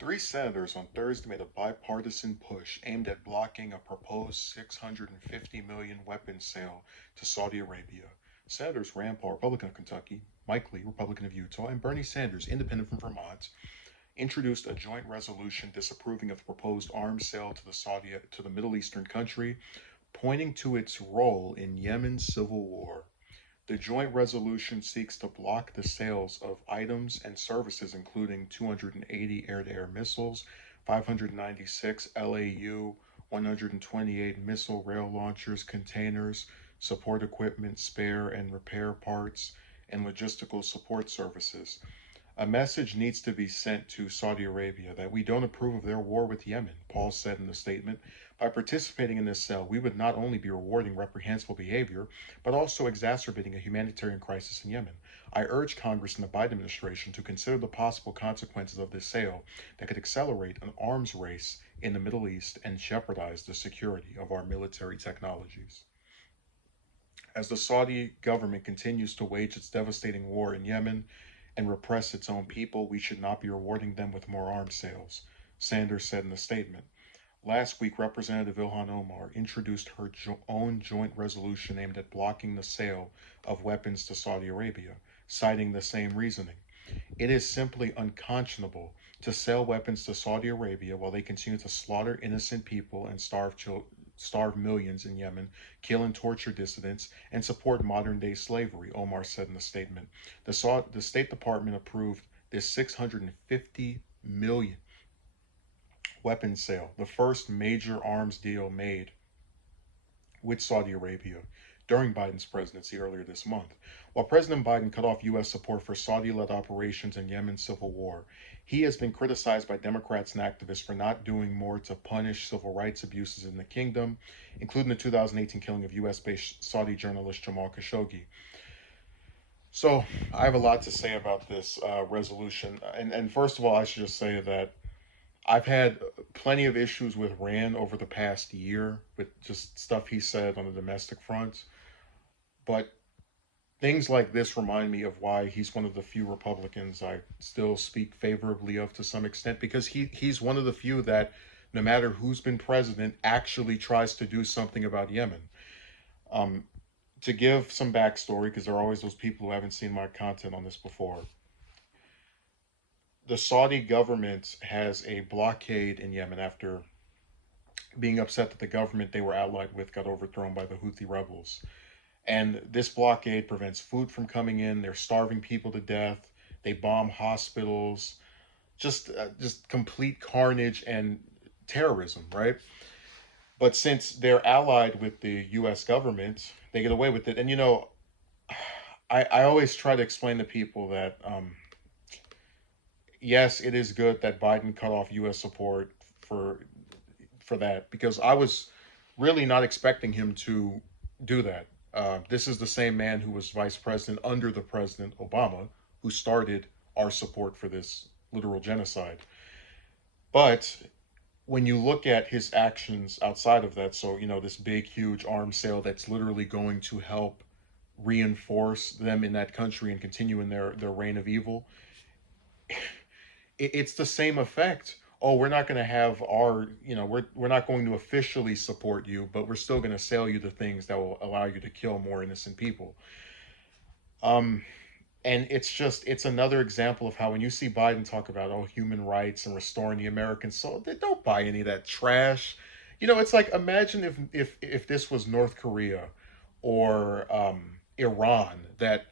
Three senators on Thursday made a bipartisan push aimed at blocking a proposed $650 million weapons sale to Saudi Arabia. Senators Rand Paul, Republican of Kentucky, Mike Lee, Republican of Utah, and Bernie Sanders, Independent from Vermont, introduced a joint resolution disapproving of the proposed arms sale to the Middle Eastern country, pointing to its role in Yemen's civil war. The joint resolution seeks to block the sales of items and services including 280 air-to-air missiles, 596 LAU, 128 missile rail launchers, containers, support equipment, spare and repair parts, and logistical support services. A message needs to be sent to Saudi Arabia that we don't approve of their war with Yemen, Paul said in the statement. By participating in this sale, we would not only be rewarding reprehensible behavior, but also exacerbating a humanitarian crisis in Yemen. I urge Congress and the Biden administration to consider the possible consequences of this sale that could accelerate an arms race in the Middle East and jeopardize the security of our military technologies. As the Saudi government continues to wage its devastating war in Yemen and repress its own people, we should not be rewarding them with more arms sales, Sanders said in a statement. Last week, Representative Ilhan Omar introduced her own joint resolution aimed at blocking the sale of weapons to Saudi Arabia, citing the same reasoning. It is simply unconscionable to sell weapons to Saudi Arabia while they continue to slaughter innocent people and starve millions in Yemen, kill and torture dissidents, and support modern-day slavery, Omar said in a statement. The State Department approved this 650 million weapons sale, the first major arms deal made with Saudi Arabia during Biden's presidency earlier this month. While President Biden cut off U.S. support for Saudi-led operations in Yemen's civil war, he has been criticized by Democrats and activists for not doing more to punish civil rights abuses in the kingdom, including the 2018 killing of U.S.-based Saudi journalist Jamal Khashoggi. So I have a lot to say about this resolution. And first of all, I should just say that I've had plenty of issues with Rand over the past year with just stuff he said on the domestic front. But things like this remind me of why he's one of the few Republicans I still speak favorably of to some extent, because he's one of the few that, no matter who's been president, actually tries to do something about Yemen. Um, to give some backstory, because there are always those people who haven't seen my content on this before, the Saudi government has a blockade in Yemen after being upset that the government they were allied with got overthrown by the Houthi rebels. And this blockade prevents food from coming in. They're starving people to death. They bomb hospitals. Just complete carnage and terrorism, right? But since they're allied with the U.S. government, they get away with it. And I always try to explain to people that yes, it is good that Biden cut off U.S. support for for that, because I was really not expecting him to do that. This is the same man who was vice president under the President Obama, who started our support for this literal genocide. But when you look at his actions outside of that, so, this big, huge arms sale that's literally going to help reinforce them in that country and continue in their reign of evil, it's the same effect. Oh, we're not going to have our, we're not going to officially support you, but we're still going to sell you the things that will allow you to kill more innocent people. Um, and it's another example of how when you see Biden talk about, oh, human rights and restoring the American soul, they don't buy any of that trash. It's like, imagine if this was North Korea or Iran that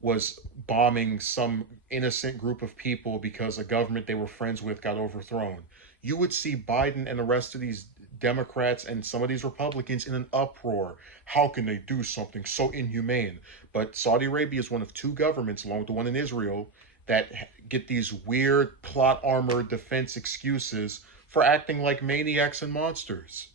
was bombing some innocent group of people because a government they were friends with got overthrown. You would see Biden and the rest of these Democrats and some of these Republicans in an uproar. How can they do something so inhumane? But Saudi Arabia is one of two governments, along with the one in Israel, that get these weird plot armor defense excuses for acting like maniacs and monsters.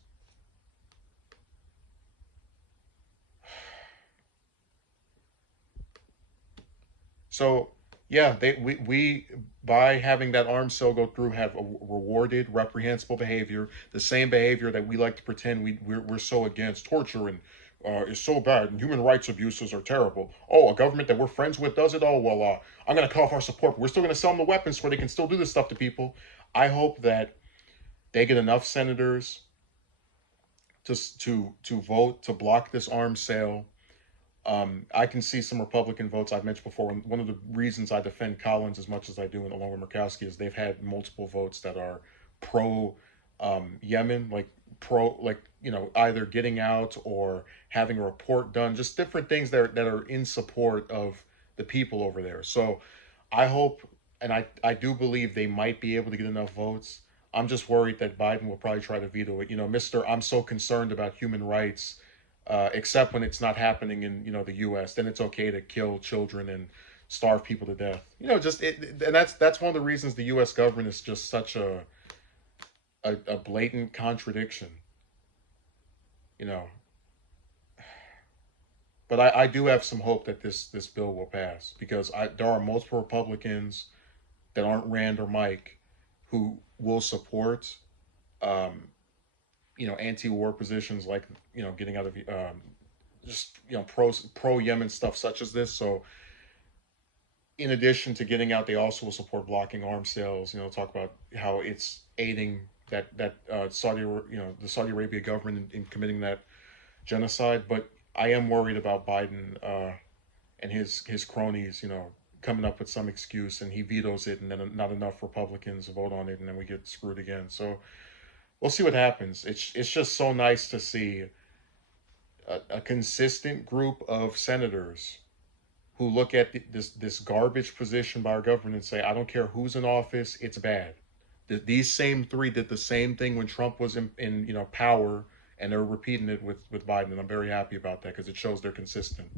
So yeah, we by having that arms sale go through have rewarded reprehensible behavior, the same behavior that we like to pretend we're so against, torture and is so bad and human rights abuses are terrible. Oh, a government that we're friends with does it. Oh well, I'm going to cut off our support. But we're still going to sell them the weapons so they can still do this stuff to people. I hope that they get enough senators to vote to block this arms sale. I can see some Republican votes I've mentioned before. And one of the reasons I defend Collins as much as I do, and along with Murkowski, is they've had multiple votes that are pro Yemen, like pro, like either getting out or having a report done, just different things that are in support of the people over there. So I hope, and I do believe they might be able to get enough votes. I'm just worried that Biden will probably try to veto it. Mister, I'm so concerned about human rights, except when it's not happening in the U.S. Then it's okay to kill children and starve people to death. Just and that's one of the reasons the U.S. government is just such a blatant contradiction. You know, but I do have some hope that this bill will pass because there are multiple Republicans that aren't Rand or Mike who will support um, anti-war positions like getting out of just pro Yemen stuff such as this. So in addition to getting out, they also will support blocking arms sales. Talk about how it's aiding that the Saudi Arabia government in committing that genocide. But I am worried about Biden and his cronies. Coming up with some excuse and he vetoes it, and then not enough Republicans vote on it, and then we get screwed again. So we'll see what happens. It's just so nice to see a consistent group of senators who look at this garbage position by our government and say, I don't care who's in office, it's bad. These same three did the same thing when Trump was in power, and they're repeating it with Biden, and I'm very happy about that because it shows they're consistent.